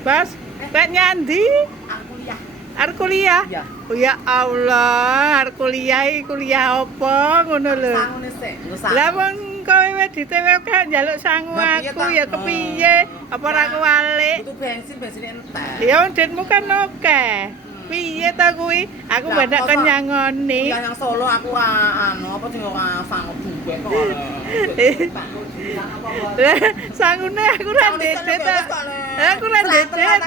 Bas, Kak Nyandi, Aku kuliah. arep kuliah? Iya. Oh ya Allah, arep kuliah iki kuliah apa ngono lho. Sangune sik, nggo sang. Lah wong kowe wis di TWK njaluk sangu Lah, piye aku ta? ya kepiye? Apa ora kuwalik? Butuh bensin entek. Ya wong duitmu kan akeh. Piye ta kuwi? Aku Lah, banyak masa- kenyangoni. Kuliah yang Solo aku apa sing ora sanggup duwe kok. Lah sangune aku ora ndedit ta. Aku ora ndedit.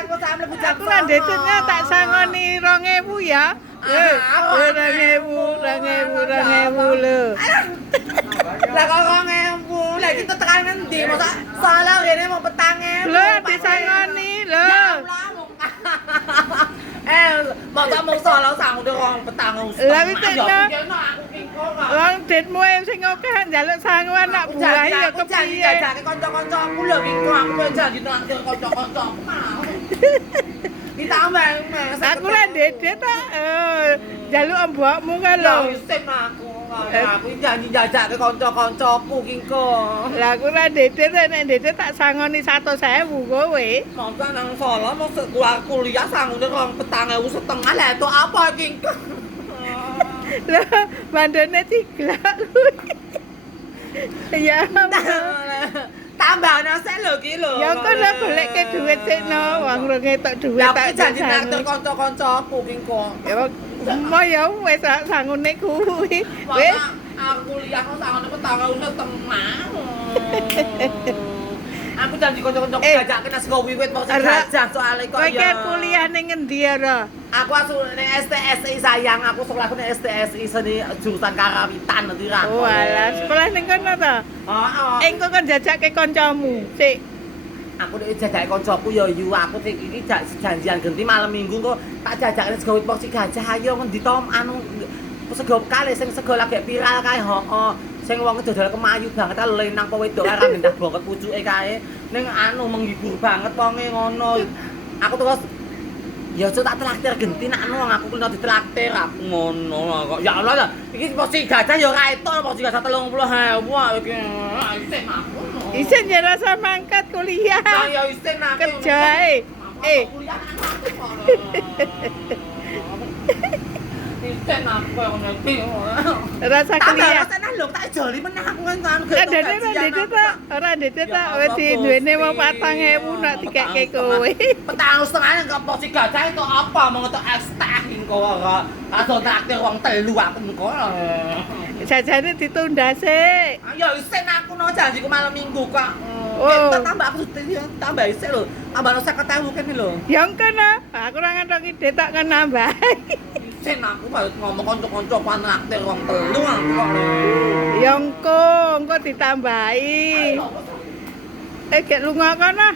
Aku ora ndeditnya tak sangoni 2000 ya. Eh, 2000 lho. Lah kok 2000, lah iki tekan ngendi? Masa salah rene mau 4000. Lho disangoni lho. Masa mau salah sanggup orang petang. Lah wis tekno. Aku kingkong. Wong ditmu sing akeh njaluk sangu anak buah ya kepiye? Jajake kanca-kancaku lho kingkong aku pengen janji traktir kanca-kancaku mau. Ditambah mes. Aku ora ndedit ta. Njaluk mbokmu kan lho. Lho isin aku. Aku janji jajake kanca-kancaku kingkong. Lah aku ora ndedit nek ndedit tak sangoni 100.000 kowe. Masa nang Solo mau keluar kuliah sangune rong 4.500 lah itu apa kingkong? Lah bandane tiglak kuwi. Ya ampun. Tambahane sik lho ki lho. Ya kok ora goleke dhuwit sikno, wong ora ngetok dhuwit Lah tak aku janji sangu. traktir kanca-kancaku kingkong. Ya mo ya wis sangune kuwi. Wis Masa aku kuliah kok sangune 4.500. Aku janji kanca-kancaku jajake nang sego wiwit mau jajah soalé kok kowe ya. ki kuliah ning ngendi ora? Aku asuh ning STSI sayang, aku sekolahku ning STSI seni jurusan karawitan nanti ra. Oh alah, sekolah ning kono ta? Heeh. Engko kon jajake kancamu. Sik. Aku nek jajake kancaku ya yu aku sing iki janjian genti malam Minggu kok tak jajake sego wit porsi gajah ayo ngendi to anu sego kali sing sego lagi viral kae heeh. Sing wong dodol kemayu banget ta lenang apa wedok karo bendah banget pucuke kae. Ning anu menghibur banget wonge ngono. Aku terus ya aja tak traktir genti nak anu aku kulino ditraktir aku ngono kok. Ya Allah, iki porsi gajah ya ora etok porsi gajah 30.000 iki. Isin aku. Isin ya rasa mangkat kuliah. Nah, ya isin aku. Kerja Kuliah Isin aku ngono iki. Rasa kuliah. Tambah lho tak joli meneh aku kan Kadane ora ndedit ta, wis duwene wong 4.000 nak dikeke kowe. Petang setengah kok porsi gajah itu apa mau ngetok es teh engko ora. Langsung traktir wong telu aku engko. Jajane ditunda sik. Ya isin aku no janjiku malam Minggu kok. Oh. Kita tambah aku tambah isik lho. Tambah 50.000 kene lho. Ya engkono, aku ora ngantongi duit tak kan nambah. Isin aku baru ngomong kanca-kanca pan traktir wong telu aku kok. Ya engko ditambahi. Gek lunga kono.